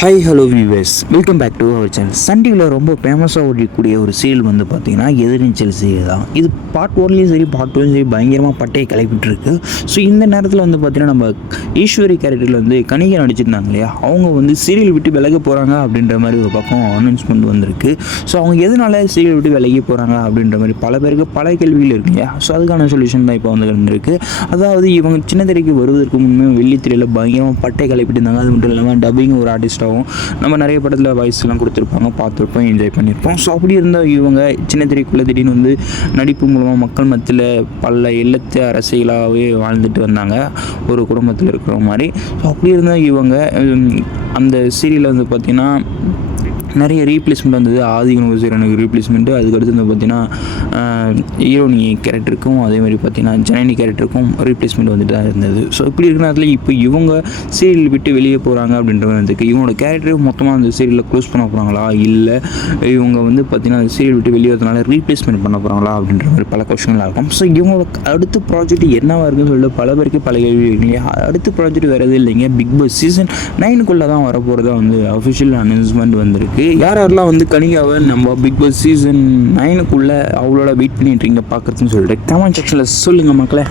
Hi hello viewers, welcome back to our channel. Sun டிவியில் ரொம்ப ஃபேமஸாக ஓடிக்கூடிய ஒரு சீரியல் வந்து பார்த்தீங்கன்னா எதிர்நீச்சல் சீரியல் தான். இது பார்ட் 1லேயும் சரி பார்ட் 2லையும் சரி பயங்கரமாக பட்டையை கிளப்பிட்டுருக்கு. ஸோ இந்த நேரத்தில் வந்து பார்த்தீங்கன்னா நம்ம ஈஸ்வரி கேரக்டரில் வந்து கனிகா நடிச்சிருந்தாங்க இல்லையா, அவங்க வந்து சீரியல் விட்டு விலக போகிறாங்க அப்படின்ற மாதிரி ஒரு பக்கம் அனௌன்ஸ்மெண்ட் வந்திருக்கு. ஸோ அவங்க எதனால சீரியல் விட்டு விலகி போகிறாங்க அப்படின்ற மாதிரி பல பேருக்கு பல கேள்விகள் இருக்கு இல்லையா. ஸோ அதுக்கான சொல்யூஷன் தான் இப்போ வந்து இருந்திருக்கு. அதாவது இவங்க சின்ன திரைக்கு வருவதற்கு முன்னே வெள்ளித்திரையில் பயங்கரமாக பட்டை கிளப்பிட்டு இருந்தாங்க. அது மட்டும் இல்லாமல் டப்பிங் ஒரு ஆர்டிஸ்டாகவும் நம்ம நிறைய படத்தில் வாய்ஸ்லாம் கொடுத்துருப்பாங்க, பார்த்துருப்போம், என்ஜாய் பண்ணியிருப்போம். ஸோ அப்படி இருந்தால் இவங்க சின்ன திரைக்குள்ளே திடீர்னு வந்து நடிப்பு மூலமாக மக்கள் மத்தியில் பல இல்லத்து அரசியலாகவே வாழ்ந்துட்டு வந்தாங்க, ஒரு குடும்பத்தில் இருக்கிற மாதிரி. ஸோ அப்படி இருந்தால் இவங்க அந்த சீரியலில் வந்து பார்த்திங்கன்னா நிறைய ரீப்ளேஸ்மெண்ட் வந்தது. ஆதிகனுக்கு ரீப்ளேஸ்மெண்ட்டு, அதுக்கடுத்து வந்து பார்த்திங்கன்னா ஹீரோனி கேரக்டருக்கும் அதே மாதிரி பார்த்திங்கன்னா ஜனனி கேரக்டருக்கும் ரீப்ளேஸ்மெண்ட் வந்துட்டு தான் இருந்தது. ஸோ இப்படி இருக்கிற நேரத்தில் இப்போ இவங்க சீரியல் விட்டு வெளியே போகிறாங்க அப்படின்ற மாதிரி இவங்களோட கேரக்டர் மொத்தமாக அந்த சீரியலில் க்ளோஸ் பண்ண போகிறாங்களா, இல்லை இவங்க வந்து பார்த்திங்கன்னா அந்த சீரியல் விட்டு வெளியே வரதுனால ரீப்ளேஸ்மெண்ட் பண்ண போகிறாங்களா அப்படின்ற மாதிரி பல கொஸ்டின்லாம் இருக்கும். ஸோ இவங்களோட அடுத்த ப்ராஜெக்ட் என்னவாக இருக்குன்னு சொல்லிட்டு பல பேருக்கு பல கேள்வி இல்லையா. அடுத்த ப்ராஜெக்ட் வேறு எதுவும் இல்லைங்க, பிக் பாஸ் சீசன் 9 தான் வரப்போகிறதா வந்து அஃபிஷியல் அனௌன்ஸ்மெண்ட் வந்திருக்கு. யாரெல்லாம் வந்து கனிகாவை நம்ம பிக் பாஸ் சீசன் 9 அவளோட வெயிட் பண்ணிட்டுருங்க பார்க்குறதுன்னு சொல்லிட்டு கமெண்ட் செக்ஷனில் சொல்லுங்கள் மக்களே.